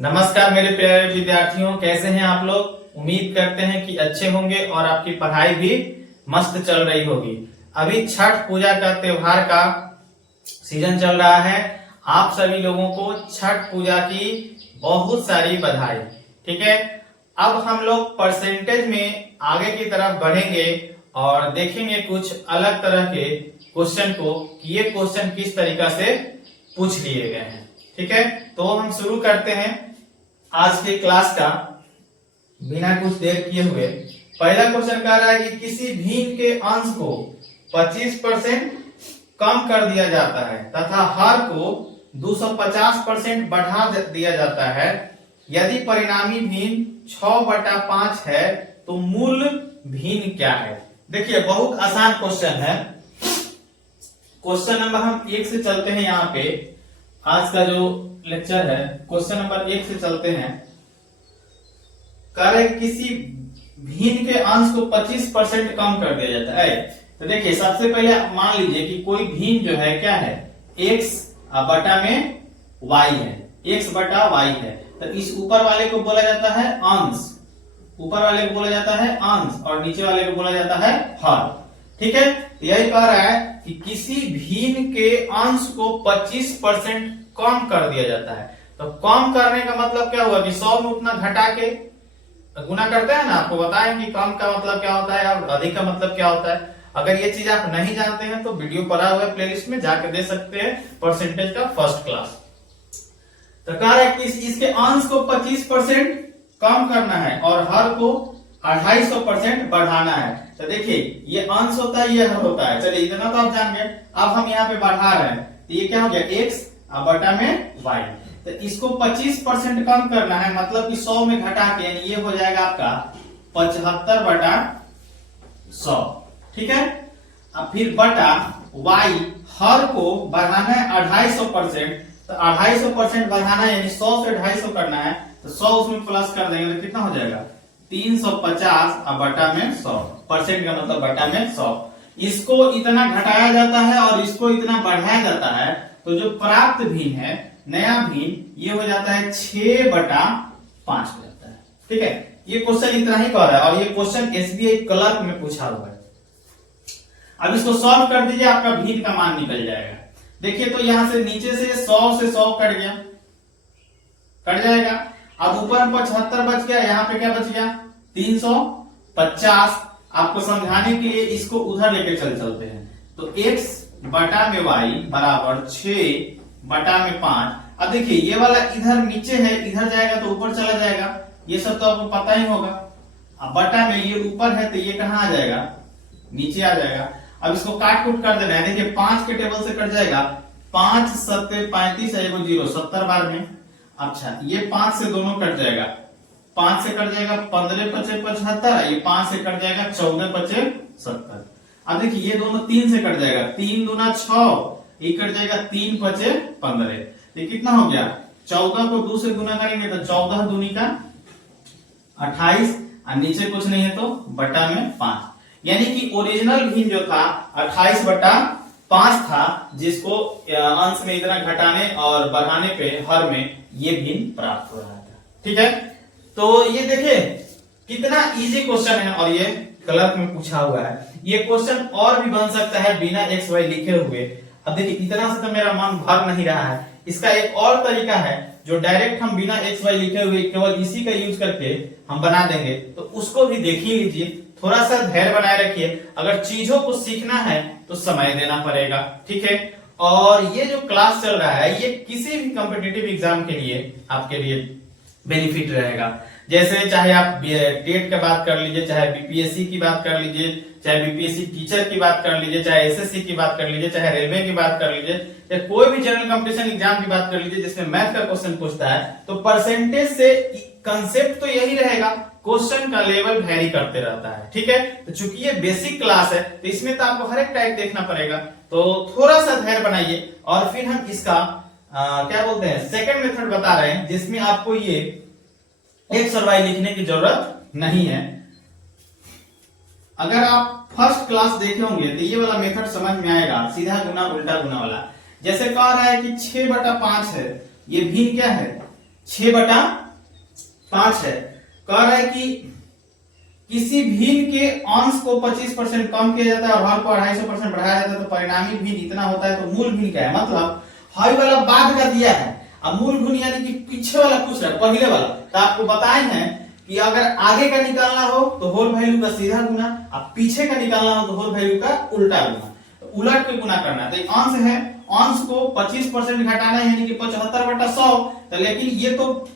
नमस्कार मेरे प्यारे विद्यार्थियों, कैसे हैं आप लोग। उम्मीद करते हैं कि अच्छे होंगे और आपकी पढ़ाई भी मस्त चल रही होगी। अभी छठ पूजा का त्योहार का सीजन चल रहा है। आप सभी लोगों को छठ पूजा की बहुत सारी बधाई। ठीक है, अब हम लोग परसेंटेज में आगे की तरफ बढ़ेंगे और देखेंगे कुछ अलग तरह के क्वेश्चन को कि ये क्वेश्चन किस तरीका से पूछ लिए गए हैं। ठीक है, तो हम शुरू करते हैं आज के क्लास का बिना कुछ देर किए हुए। पहला क्वेश्चन कह रहा है कि किसी भिन्न के अंश को 25% कम कर दिया जाता है तथा हर को 250% बढ़ा दिया जाता है। यदि परिणामी भिन्न 6/5 है तो मूल भिन्न क्या है। देखिए, बहुत आसान क्वेश्चन है। क्वेश्चन नंबर हम 1 से चलते हैं। यहाँ पे आज का जो लेक्चर है, क्वेश्चन नंबर 1 से चलते हैं। कार्य किसी भिन्न के अंश को 25% कम कर दिया जाता है। तो देखिए, सबसे पहले मान लीजिए कि कोई भिन्न जो है क्या है, x बटा में y है, x बटा y है। तो इस ऊपर वाले को बोला जाता है अंश, ऊपर वाले को बोला जाता है अंश और नीचे वाले को बोला जाता है हर। ठीक है, यही कह रहा है कि किसी भिन्न के अंश को 25% कम कर दिया जाता है। तो कम करने का मतलब क्या हुआ कि 100 में उतना घटा के गुना करते हैं ना। आपको बताएं कि कम का मतलब क्या होता है और अधिक का मतलब क्या होता है। अगर ये चीज आप नहीं जानते हैं तो वीडियो पड़ा हुआ है, प्लेलिस्ट में जाके दे सकते हैं, परसेंटेज का फर्स्ट क्लास। तो कह रहा है कि इसके अंश को 25% कम करना है और हर को 250% बढ़ाना है। तो देखिए, ये अंश होता है, ये हर होता है। चलिए, इतना तो आप जान गए। अब हम यहाँ पे बढ़ा रहे हैं तो ये क्या हो गया, x बटा में y। तो इसको 25% कम करना है, मतलब कि 100 में घटा के, यानी ये हो जाएगा आपका 75/100। ठीक है, अब फिर बटा y, हर को बढ़ाना है 250%। तो 250% बढ़ाना है, यानी 100 से 250 करना है। तो 100 उसमें प्लस कर देंगे तो कितना हो जाएगा, 350 बटा में 100। परसेंट का मतलब बटा में 100। इसको इतना घटाया जाता है और इसको इतना बढ़ाया जाता है। तो जो प्राप्त भिन्न है, नया भिन्न, ये हो जाता है 6/5 हो जाता है। ठीक है, ये क्वेश्चन इतना ही कह रहा है और ये क्वेश्चन एसबीआई क्लर्क में पूछा हुआ है। अब इसको सॉल्व कर दीजिए, आपका भिन्न का मान निकल जाएगा। देखिए, तो यहां से नीचे से 100 से 100 कट गया, कट जाएगा। अब ऊपर 75 बच गया, यहाँ पे क्या बच गया, 350। आपको समझाने के लिए इसको उधर लेके चलते हैं। तो x बटा में y बराबर 6/5। अब देखिए, ये वाला इधर नीचे है, इधर जाएगा तो ऊपर चला जाएगा, ये सब तो आपको पता ही होगा। अब बटा में ये ऊपर है तो ये कहाँ आ जाएगा, नीचे आ जाएगा। अब इसको काट कूट कर देना है। देखिए, 5 के टेबल से कट जाएगा, 5 7 35 है, एगो 0 70 बार में। अच्छा, ये 5 से दोनों कट जाएगा, 5 से कट जाएगा 15 5 75, ये 5 से कट जाएगा 14 5 70। अब देखिए, ये दोनों 3 से कट जाएगा, 3 दूना 6, ये कट जाएगा 3 5 15। ये कितना हो गया, 14 को 2 से गुना करेंगे तो 14 दूनी का 28 और नीचे कुछ नहीं है तो बटा में 5। यानी कि ओरिजिनल भिन्न जो था 28/5 था, जिसको अंश में इतना घटाने और बढ़ाने पे हर में ये भिन्न प्राप्त हो रहा था। ठीक है, तो ये देखिए कितना इजी क्वेश्चन है और ये क्लर्क में पूछा हुआ है। ये क्वेश्चन और भी बन सकता है बिना एक्स वाई लिखे हुए। अब देखिए, इतना से तो मेरा मन भर नहीं रहा है। इसका एक और तरीका है जो डायरेक्ट हम बिना एक्स वाई लिखे हुए केवल इसी का यूज करके हम बना देंगे, तो उसको भी देख ही लीजिए। थोड़ा सा धैर्य बनाए रखिए। अगर चीजों को सीखना है तो समय देना पड़ेगा। ठीक है, और ये जो क्लास चल रहा है, ये किसी भी कॉम्पिटिटिव एग्जाम के लिए आपके लिए बेनिफिट रहेगा। जैसे चाहे आप टेट की बात कर लीजिए, चाहे बीपीएससी की बात कर लीजिए, चाहे बीपीएससी टीचर की बात कर लीजिए, चाहे एसएससी की बात कर लीजिए, चाहे रेलवे की बात कर लीजिए, चाहे कोई भी जनरल कंपटीशन एग्जाम की बात कर लीजिए जिसमें मैथ का क्वेश्चन पूछता है, तो परसेंटेज से कंसेप्ट तो यही रहेगा, क्वेश्चन का लेवल वेरी करते रहता है। ठीक है, तो चूंकि ये बेसिक क्लास है तो इसमें तो आपको हर एक टाइप देखना पड़ेगा। तो थोड़ा सा धैर्य बनाइए और फिर हम इसका क्या बोलते हैं, सेकंड मेथड बता रहे हैं, जिसमें आपको ये एक्स और वाई लिखने की जरूरत नहीं है। अगर आप फर्स्ट क्लास देखे होंगे तो ये वाला मेथड समझ में आएगा, सीधा गुना उल्टा गुना वाला। जैसे कह रहा है कि 6/5 है, ये भिन्न क्या है, 6/5 है। कह रहा है कि किसी भिन्न के अंश को 25% कम किया जाता है और हर को 250% बढ़ाया जाता है तो परिणामी भिन्न इतना होता है। तो मूल भिन्न क्या है, मतलब हाई वाला बाद का दिया है, अब मूल भिन्न यानी कि पीछे वाला पूछ रहा है, पहले वाला। तो आपको बताए हैं कि अगर आगे का निकालना हो तो होल वैल्यू का सीधा गुना, अब पीछे का निकालना हो तो होल वैल्यू का उल्टा गुना, तो उलट के गुना करना है। तो अंश है, अंश को 25% घटाना है यानी कि 75/100। तो लेकिन ये तो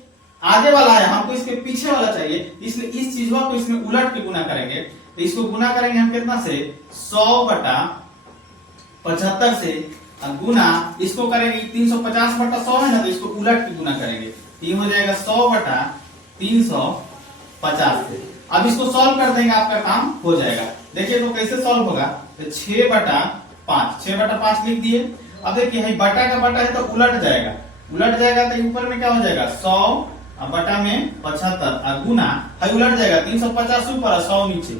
आगे वाला है, हमको इसके पीछे वाला चाहिए, इसलिए इस चीज को इसमें उलट के गुना करेंगे। तो इसको गुना करेंगे हम कितना से, 100/75 से, गुना इसको करेंगे 350/100 है ना, तो इसको उलट के गुना करेंगे। तो ये हो जाएगा 100/350 से। अब इसको सॉल्व कर देंगे, आपका काम हो जाएगा। देखिए तो कैसे सॉल्व होगा, तो 6/5 लिख दिए। अब देखिए बटा का बटा है तो उलट जाएगा, उलट जाएगा तो ऊपर में क्या हो जाएगा 100 बटा में 75 गुना है, उलट जाएगा 350 ऊपर और 100 नीचे,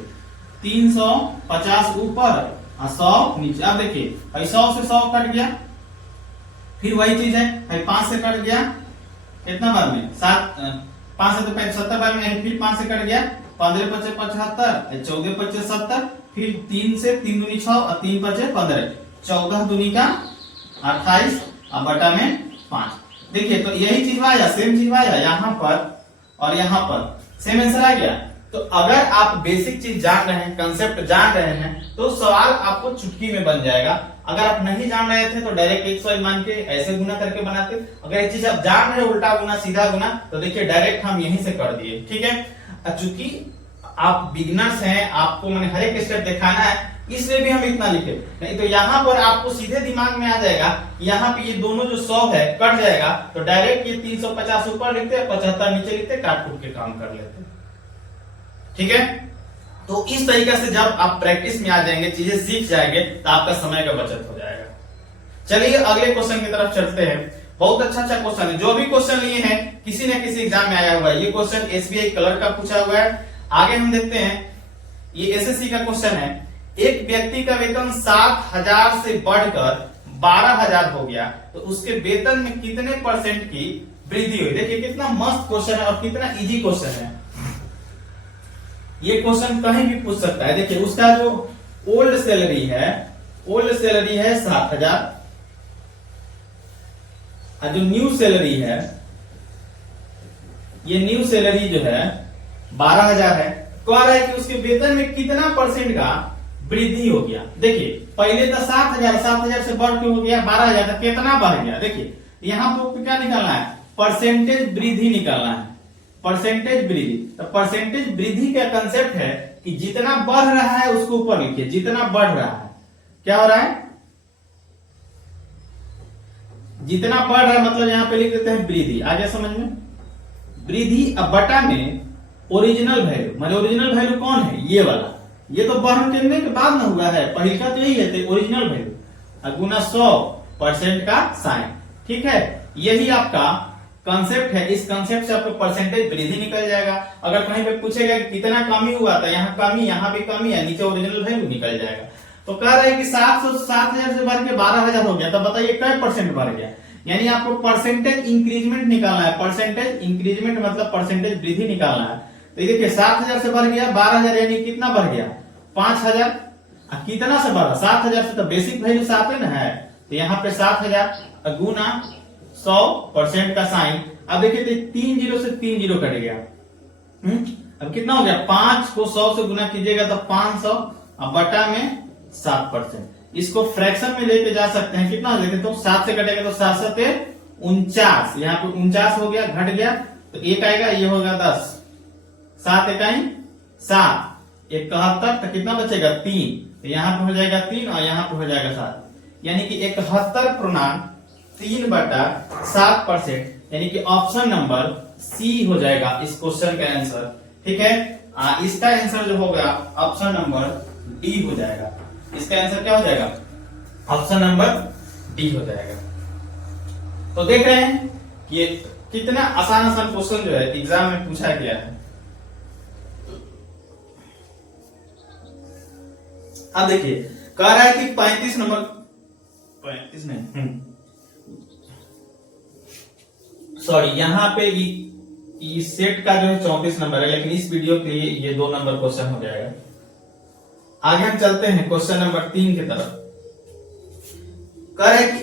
350 ऊपर और 100 नीचे। अब देखिए 100 से 100 कट गया, फिर वही चीज है 5 से कट गया, कितना बार में 5 से तो 75 बार में, फिर 5 से कट गया, 15 × 5 = 75, 14 × 5 = 70, फिर 3 से 3 दूनी 6 और 3 × 5 = 15, 14 दूनी का 28 और बटा में 5। देखिए तो यही चीज आया, सेम चीज आया यहाँ पर और यहाँ पर सेम आंसर आ गया। तो अगर आप बेसिक चीज जान रहे हैं, कंसेप्ट जान रहे हैं, तो सवाल आपको चुटकी में बन जाएगा। अगर आप नहीं जान रहे थे तो डायरेक्ट 100 मान के ऐसे गुना करके बनाते। अगर ये चीज आप जान रहे उल्टा गुना सीधा गुना, तो देखिए डायरेक्ट हम यहीं से कर दिए, ठीक है। चूंकि आप बिगिनर्स हैं, आपको मैंने हर एक स्टेप दिखाना है, इसलिए भी हम इतना लिखे। नहीं तो यहाँ पर आपको सीधे दिमाग में आ जाएगा, यहाँ पे ये दोनों जो 100 है कट जाएगा, तो डायरेक्ट ये 350 ऊपर लिखते, 75 नीचे लिखते, काट कूट के काम कर लेते, ठीक है। तो इस तरीके से जब आप प्रैक्टिस में आ जाएंगे, चीजें सीख जाएंगे, तो आपका समय का बचत हो जाएगा। चलिए अगले क्वेश्चन की तरफ चलते हैं। बहुत अच्छा क्वेश्चन है, जो भी क्वेश्चन लिए हैं किसी न किसी एग्जाम में आया हुआ है। ये क्वेश्चन SBI कलर का पूछा हुआ है। आगे हम देखते हैं, ये SSC का क्वेश्चन है। एक व्यक्ति का वेतन 7,000 से बढ़कर 12,000 हो गया, तो उसके वेतन में कितने % की वृद्धि हुई। देखिए कितना मस्त क्वेश्चन है और कितना इजी क्वेश्चन है। ये क्वेश्चन कहीं भी पूछ सकता है। देखिए उसका जो ओल्ड सैलरी है 7,000 और जो न्यू सैलरी है, ये न्यू सैलरी जो है 12,000 है। कह रहा है कि उसके वेतन में कितना % का वृद्धि हो गया। देखिए पहले तो 7,000 से बढ़ के हो गया 12,000, तो कितना बढ़ गया। देखिए यहाँ पर क्या निकालना है, परसेंटेज वृद्धि निकालना है, परसेंटेज वृद्धि। तो परसेंटेज वृद्धि का कंसेप्ट है कि जितना बढ़ रहा है उसको ऊपर लिखिए, जितना बढ़ रहा है क्या हो रहा है, जितना बढ़ रहा है मतलब यहाँ पे लिख देते हैं वृद्धि। आ गया समझ में, वृद्धि। अब बटा में ओरिजिनल वैल्यू, मतलब ओरिजिनल वैल्यू कौन है, ये वाला, ये तो बढ़ने के बाद ना हुआ है, पहले का तो यही है, तो ओरिजिनल वैल्यू गुना 100% का साइन, ठीक है। यही आपका कंसेप्ट है। इस कंसेप्ट से आपको परसेंटेज वृद्धि निकल जाएगा। अगर कहीं पे पूछेगा कि कितना कमी हुआ था, यहाँ कमी, यहाँ भी कमी है, नीचे ओरिजिनल वैल्यू निकल जाएगा। तो कह रहे हैं कि 7,000 से बढ़ के 12,000 हो गया, तो बताइए कै % बढ़ गया। यानी आपको परसेंटेज इंक्रीजमेंट निकालना है। परसेंटेज इंक्रीजमेंट मतलब परसेंटेज वृद्धि निकालना है। तो ये देखिए 7,000 से बढ़ गया 12,000, यानी कितना बढ़ गया 5,000। कितना से बढ़ा, 7,000 से, तो बेसिक वैल्यू 7 है ना है, तो यहाँ पे 7,000 गुना 100% का साइन। अब देखिए 3 0 से 3 0 कट गया। अब कितना हो गया, 5 को 100 से गुना कीजिएगा तो 500 और बटा में 7%। इसको फ्रैक्शन में लेके जा सकते हैं। कितना देखे तो 7 से कटेगा तो 7 7 49, यहाँ पे 49 हो गया, घट गया तो 1 आएगा, ये होगा 10, 7 इकाई 7, 71, तो कितना बचेगा 3, तो यहाँ पे हो जाएगा 3 और यहाँ पे हो जाएगा 7, यानी कि 71.3/7%, यानी कि ऑप्शन नंबर सी हो जाएगा इस क्वेश्चन का आंसर, ठीक है। इसका आंसर जो होगा ऑप्शन नंबर डी हो जाएगा। इसका आंसर क्या हो जाएगा, ऑप्शन नंबर डी हो जाएगा। तो देख रहे हैं कि ये कितना आसान क्वेश्चन जो है एग्जाम में पूछा गया है। अब देखिए कह रहा है कि 35 नंबर 35 नहीं सॉरी यहाँ पे इस सेट का जो है 34 नंबर है, लेकिन इस वीडियो के लिए ये 2 नंबर क्वेश्चन हो जाएगा। आगे हम चलते हैं क्वेश्चन नंबर 3 की तरफ। कह रहे कि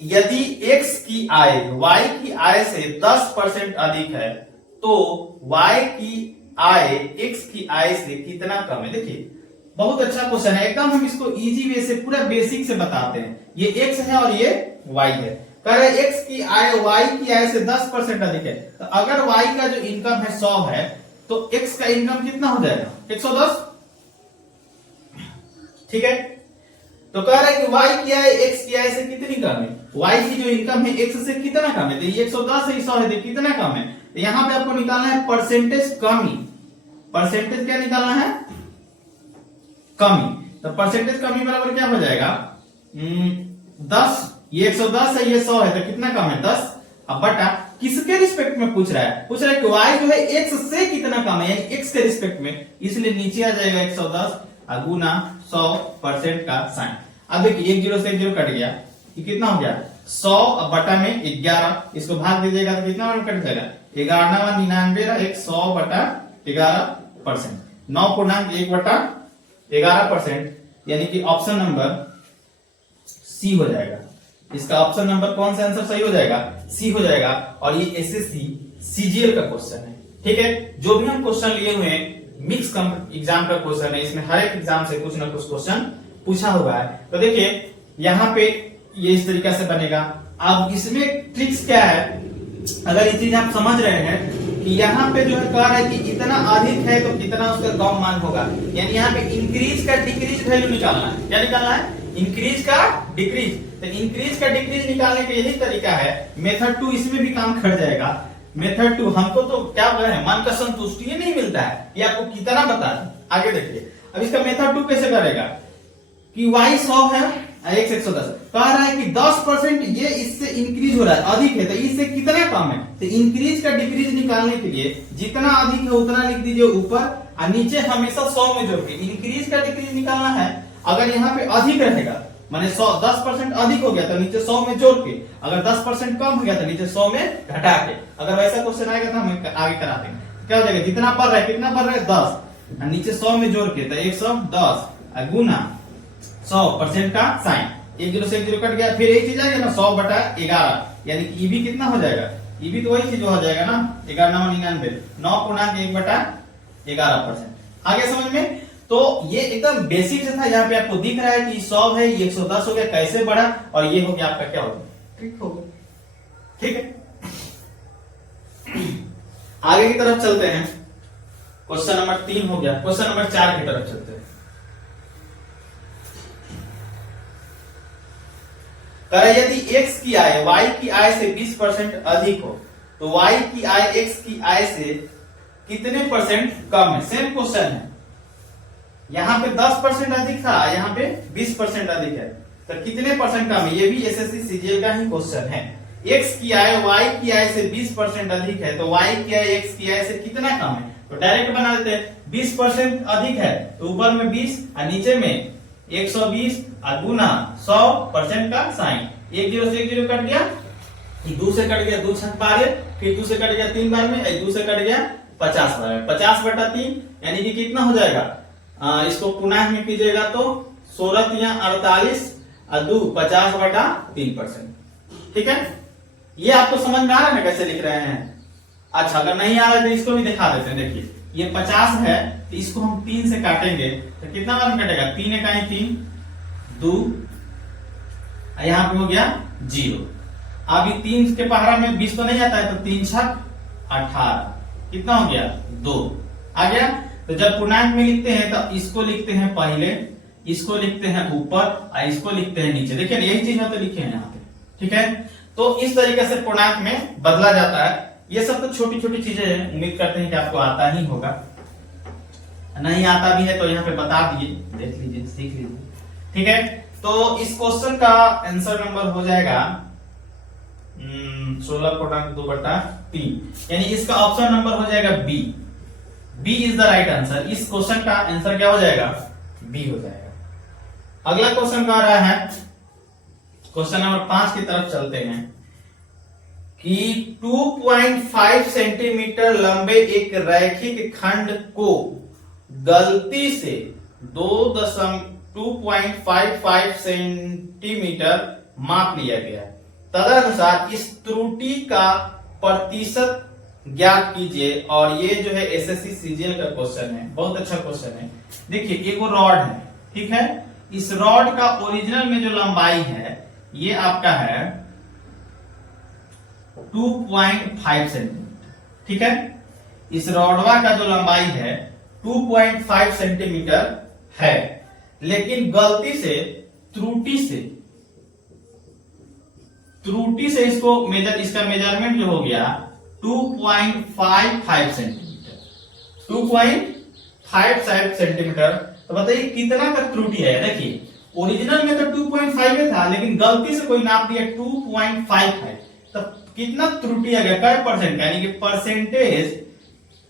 यदि x की आय y की आय से 10% अधिक है तो y की आय x की आय से कितना कम है। देखिए बहुत अच्छा क्वेश्चन है, एकदम हम इसको इजी वे से पूरा बेसिक से बताते हैं। ये x है और ये y है। कह रहे x की आय y की आय से 10% अधिक है, तो अगर y का जो इनकम है 100 है तो x का इनकम कितना हो जाएगा 110। ठीक है, तो कह रहा है कि y की आय x की आय से कितनी कम है, y की जो इनकम है x से कितना कम है, तो ये 110 है, 100 है, तो कितना कम है। तो यहां पे आपको निकालना है परसेंटेज कमी। परसेंटेज क्या निकालना है, कमी। तो परसेंटेज कमी बराबर क्या हो जाएगा 10। ये 110 है, ये 100 है, तो कितना कम है 10। अब बटा किसके रिस्पेक्ट में पूछ रहा है, पूछ रहा है कि y जो है x से कितना कम है, यानी x के रिस्पेक्ट में, इसलिए नीचे आ जाएगा 110 गुना 100% का साइन। अब देखिए 1 0 से 1 0 कट गया, ये कितना हो गया 100 बटा में 11, इसको भाग दीजिएगा तो कितना कट जाएगा 11 1 100 बटा 11%, 9.1 बटा 11%, यानी कि ऑप्शन नंबर सी हो जाएगा। इसका ऑप्शन नंबर कौन सा आंसर सही हो जाएगा, सी हो जाएगा। और ये एसएससी सीजीएल का क्वेश्चन है। ठीक है, जो भी हम क्वेश्चन लिए हुए हैं मिक्स एग्जाम का क्वेश्चन है, इसमें हर एक एग्जाम से कुछ ना कुछ क्वेश्चन पूछा हुआ है। तो देखिए यहाँ पे ये इस तरीका से बनेगा। अब इसमें ट्रिक्स क्या है, अगर ये चीज आप समझ रहे हैं कि यहाँ पे जो है कह रहा है कि इतना अधिक है तो कितना उसका कम मान होगा, यानी यहाँ पे इंक्रीज का डिक्रीज वैल्यू निकालना है। क्या निकालना है, इंक्रीज का डिक्रीज। तो इंक्रीज का डिक्रीज निकालने का यही तरीका है। मेथड 2 इसमें भी काम कर जाएगा। मेथड 2 हमको तो क्या बोल रहे हैं, मन का संतुष्टि नहीं मिलता है, ये आपको कितना बता दें। आगे देखिए अब इसका मेथड 2 कैसे करेगा कि y 100 है x 110, कह रहा है कि 10% ये इससे इंक्रीज हो रहा है, अधिक है, तो इससे कितना कम है। तो इंक्रीज का डिक्रीज निकालने के लिए जितना अधिक है उतना लिख दीजिए ऊपर, और नीचे हमेशा 100 में जोड़ के इंक्रीज का डिक्रीज निकालना है। अगर यहाँ पे अधिक रहेगा माने 10% अधिक हो गया तो नीचे 100 में जोड़ के, अगर 10% कम हो गया तो नीचे 100 में घटा के। अगर वैसा क्वेश्चन आएगा तो हम आगे करा देंगे। क्या हो जाएगा, जितना बढ़ रहा है कितना बढ़ रहा है 10, और नीचे 100 में जोड़ के तो 110 गुना 100% का साइन। 1 0 से 1 0 कट गया, फिर एक चीज आएगा ना 100 बटा 11, यानी कि ईबी कितना हो जाएगा, ईबी तो वही चीज हो जाएगा ना 11 9.1 बटा 11%। आगे समझ में। तो ये एकदम बेसिक से था, यहाँ पे आपको दिख रहा है कि 100 है, ये 110 हो गया, कैसे बढ़ा, और ये हो गया आपका क्या होगा ट्रिक होगा। ठीक है, आगे की तरफ चलते हैं। क्वेश्चन नंबर 3 हो गया, क्वेश्चन नंबर 4 की तरफ चलते हैं। यदि x की आय y की आय से 20% अधिक हो तो y की आय x की आय से कितने परसेंट कम है। सेम क्वेश्चन है, यहाँ पे 10% अधिक था, यहाँ पे 20% अधिक है, तो कितने परसेंट कम है। ये भी एसएससी सीजीएल का ही क्वेश्चन है। x की आय y की आय से 20% अधिक है तो y की आय x की आय से कितना कम है। तो डायरेक्ट बना देते हैं, 20% अधिक है तो ऊपर में 20 और नीचे में 120 और गुना 100% का साइन। 1 0 से 1 0 कट गया, 2 से कट गया 2 छक 12, फिर 2 से कट गया 3 बार में, 2 से कट गया 50 बार में, 50 बटा 3 यानी कि कितना हो जाएगा, इसको पूर्णांक में कीजिएगा तो 16 या 48 और 2 50 बटा 3%। ठीक है, ये आपको समझ में आ रहा है ना कैसे लिख रहे हैं। अच्छा अगर नहीं आ रहा है तो इसको भी दिखा देते हैं। देखिए ये 50 है तो इसको हम 3 से काटेंगे तो कितना बार में कटेगा, 3 इकाई 3 2, यहाँ पे हो गया 0। अभी 3 के पहाड़ा में 20 तो नहीं आता है तो 3 छक 18, कितना हो गया 2 आ गया। तो जब पूर्णांक में लिखते हैं तो इसको लिखते हैं पहले, इसको लिखते हैं ऊपर और इसको लिखते हैं नीचे। देखिए यही चीज तो लिखे हैं यहाँ पे। ठीक है, तो इस तरीके से पूर्णांक में बदला जाता है। ये सब तो छोटी छोटी चीजें हैं, उम्मीद करते हैं कि आपको आता ही होगा। नहीं आता भी है तो यहाँ पे बता दिए, देख लीजिए, सीख लीजिए। ठीक है, तो इस क्वेश्चन का आंसर नंबर हो जाएगा 16.2/3, यानी इसका ऑप्शन नंबर हो जाएगा B. B is the right answer. इस क्वेश्चन का आंसर क्या हो जाएगा, बी हो जाएगा। अगला क्वेश्चन कह रहा है, क्वेश्चन नंबर 5 की तरफ चलते हैं। कि 2.5 सेंटीमीटर लंबे एक रैखिक खंड को गलती से 2.55 सेंटीमीटर माप लिया गया। तदनुसार इस त्रुटि का प्रतिशत ज्ञात कीजिए। और ये जो है एसएससी सीजीएल का क्वेश्चन है, बहुत अच्छा क्वेश्चन है। देखिए एक वो रॉड है, ठीक है, इस रॉड का ओरिजिनल में जो लंबाई है ये आपका है 2.5 सेंटीमीटर, ठीक है। इस रॉडवा का जो लंबाई है 2.5 सेंटीमीटर है, लेकिन गलती से त्रुटि से इसको इसका मेजरमेंट जो हो गया 2.55 सेंटीमीटर, 2.55 सेंटीमीटर। तो बताइए कितना का त्रुटि है। देखिए ओरिजिनल में तो 2.5 था, लेकिन गलती से कोई नाप दिया 2.5 है, तो कितना त्रुटि आ गया, कै परसेंट का, यानी कि परसेंटेज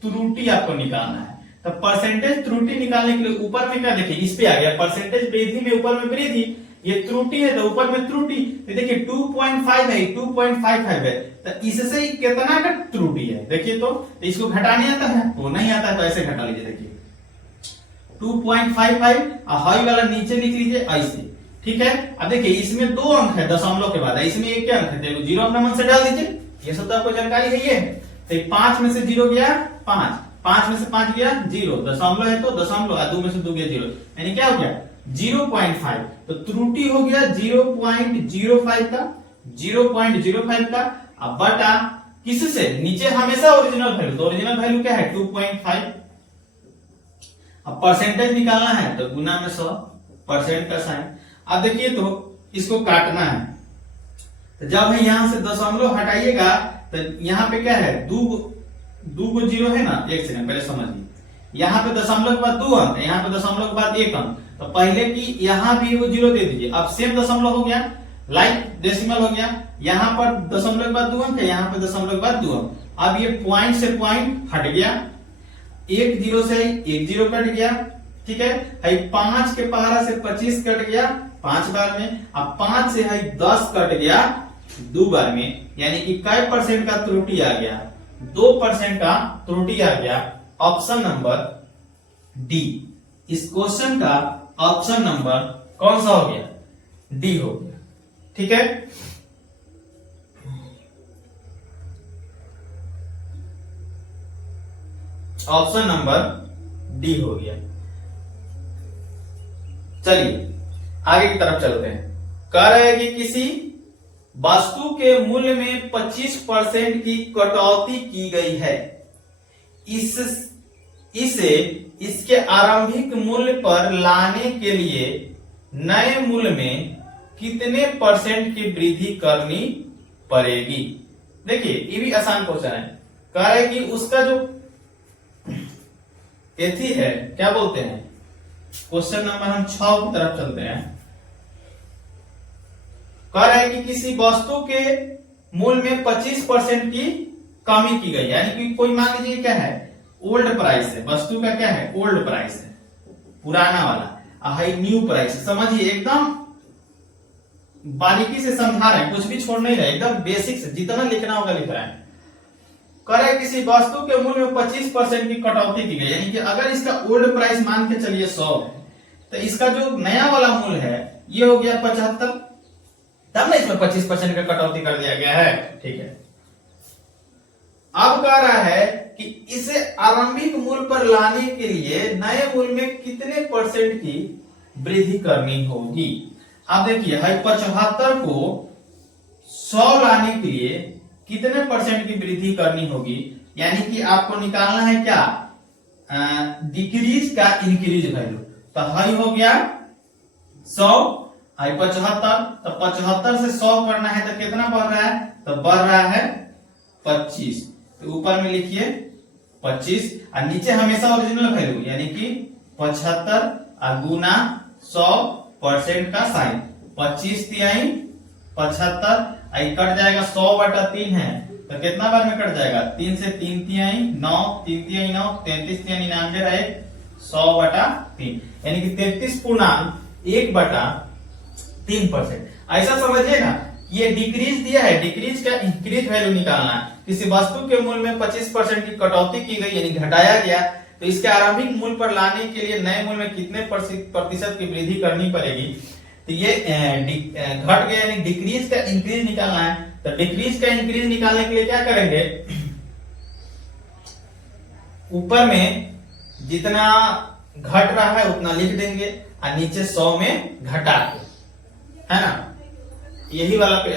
त्रुटि आपको निकालना है। तो परसेंटेज त्रुटि निकालने के लिए ऊपर में क्या, देखिए इस पे आ गया परसेंटेज वृद्धि में, ऊपर में वृद्धि, ये त्रुटि है तो ऊपर में त्रुटि। तो देखिए 2.5 है, 2.55 है, तो इससे कितना का त्रुटि है। देखिए तो इसको घटाने आता है तो नहीं आता है, तो ऐसे घटा लीजिए। देखिए 2.55 हाई वाला नीचे लिख लीजिए ऐसे, ठीक है। अब देखिए इसमें 2 अंक है दशमलव के बाद, इसमें एक क्या अंक है, देखो 0 अपना मन से डाल दीजिए, ये सब तो आपको जानकारी है। ये तो 5 में से 0 गया 5, 5 में से 5 गया 0, दशमलव है तो दशमलव, 2 में से 2 गया 0, यानी क्या हो गया 0.5। तो त्रुटि हो गया 0.05 का, 0.05 का। अब बटा किससे, नीचे हमेशा ओरिजिनल वैल्यू, तो ओरिजिनल वैल्यू क्या है 2.5। अब परसेंटेज निकालना है तो गुना में 100% का साइन। अब देखिए तो इसको काटना है, तो जब है यहां से दशमलव हटाइएगा तो यहाँ पे क्या है, दो को 0 है ना, एक सेकंड पहले समझिए। यहाँ पे दशमलव के बाद 2 अंक, यहाँ पे दशमलव के बाद 1 अंक, तो पहले की यहाँ भी वो 0 दे दीजिए। अब सेम दशमलव हो गया, लाइक डेसिमल हो गया, यहाँ पर दशमलव के बाद 2 अंक है, यहाँ पे दशमलव के बाद 2 अंक। अब ये पॉइंट से पॉइंट हट गया, 1 0 से 1 0 कट गया, ठीक है। 5 के पहाड़ा से 25 कट गया 5 बार में। अब 5 से 10 कट गया 2 बार में, यानी कि कै परसेंट का त्रुटि आ गया, 2% का त्रुटि आ गया। ऑप्शन नंबर डी, इस क्वेश्चन का ऑप्शन नंबर कौन सा हो गया, डी हो गया, ठीक है। ऑप्शन नंबर डी हो गया। चलिए आगे की तरफ चलते हैं। कह रहे हैं कि किसी वस्तु के मूल्य में 25% की कटौती की गई है, इसे इसके आरंभिक मूल्य पर लाने के लिए नए मूल्य में कितने परसेंट की वृद्धि करनी पड़ेगी। देखिए ये भी आसान क्वेश्चन है। कह रहे हैं कि उसका जो एथी है, क्या बोलते हैं, क्वेश्चन नंबर हम 6 की तरफ चलते हैं। कह रहे हैं कि किसी वस्तु के मूल्य में 25% की कमी की गई, यानी कि कोई मान लीजिए क्या है, ओल्ड प्राइस है, वस्तु का क्या है, ओल्ड प्राइस है, पुराना वाला, है न्यू प्राइस। समझिए एकदम बारीकी से समझा रहे हैं, कुछ भी छोड़ नहीं रहे, एकदम बेसिक से जितना लिखना होगा लिख रहे हैं। करे किसी वस्तु के मूल्य में 25% की कटौती की गई, यानी कि अगर इसका ओल्ड प्राइस मान के चलिए 100 है, तो इसका जो नया वाला मूल्य है ये हो गया 75, तब ना इसमें 25% का कटौती कर दिया गया है, ठीक है। अब कह रहा है कि इसे आरंभिक मूल्य पर लाने के लिए नए मूल्य में कितने परसेंट की वृद्धि करनी होगी। अब देखिए 75 को 100 लाने के लिए कितने परसेंट की वृद्धि करनी होगी, यानी कि आपको निकालना है क्या, डिक्रीज का इंक्रीज वैल्यू। तो हाई हो गया 100, हाई 75, तो 75 से 100 करना है तो कितना बढ़ रहा है, तो बढ़ रहा है 25। तो ऊपर में लिखिए 25 और नीचे हमेशा ओरिजिनल वैल्यू, यानी कि 75 और गुना 100% का साइन, 25 तिहाई 75, कट जाएगा 100/3 है, तो कितना बार में कट जाएगा, 3 से 3 तिहाई 9, 3 तिहाई 9, 33 तिहाई 99 रहे 100/3, यानी कि 33 पूर्णांक 1/3%। ऐसा समझिए ना ये डिक्रीज दिया है, डिक्रीज का इंक्रीज वैल्यू निकालना है। किसी वस्तु के मूल्य में 25% की कटौती की गई यानी घटाया गया, तो इसके आरंभिक मूल्य पर लाने के लिए नए मूल्य में कितने प्रतिशत की वृद्धि करनी पड़ेगी। तो ये घट गया यानी डिक्रीज का इंक्रीज निकालना है। तो डिक्रीज का इंक्रीज निकालने के लिए क्या करेंगे, ऊपर में जितना घट रहा है उतना लिख देंगे और नीचे 100 में घटा के, है ना। यही वाला पे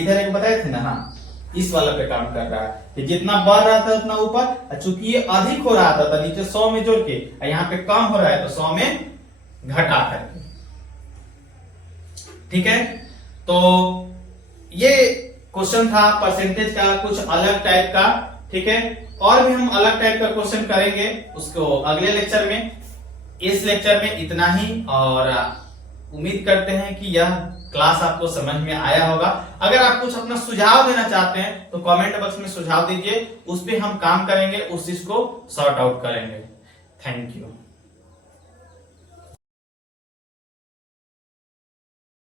इधर एक बताए थे ना, हाँ इस वाला पे काम कर रहा है कि जितना बढ़ रहा था उतना ऊपर, चूंकि ये अधिक हो रहा था तो नीचे 100 में जोड़ के, यहाँ पे कम हो रहा है तो 100 में घटा करके, ठीक है। तो ये क्वेश्चन था परसेंटेज का, कुछ अलग टाइप का, ठीक है। और भी हम अलग टाइप का क्वेश्चन करेंगे उसको अगले लेक्चर में। इस लेक्चर में इतना ही, और उम्मीद करते हैं कि यह क्लास आपको समझ में आया होगा। अगर आप कुछ अपना सुझाव देना चाहते हैं तो कमेंट बॉक्स में सुझाव दीजिए, उस पर हम काम करेंगे, उस चीज को सॉर्ट आउट करेंगे। Thank you.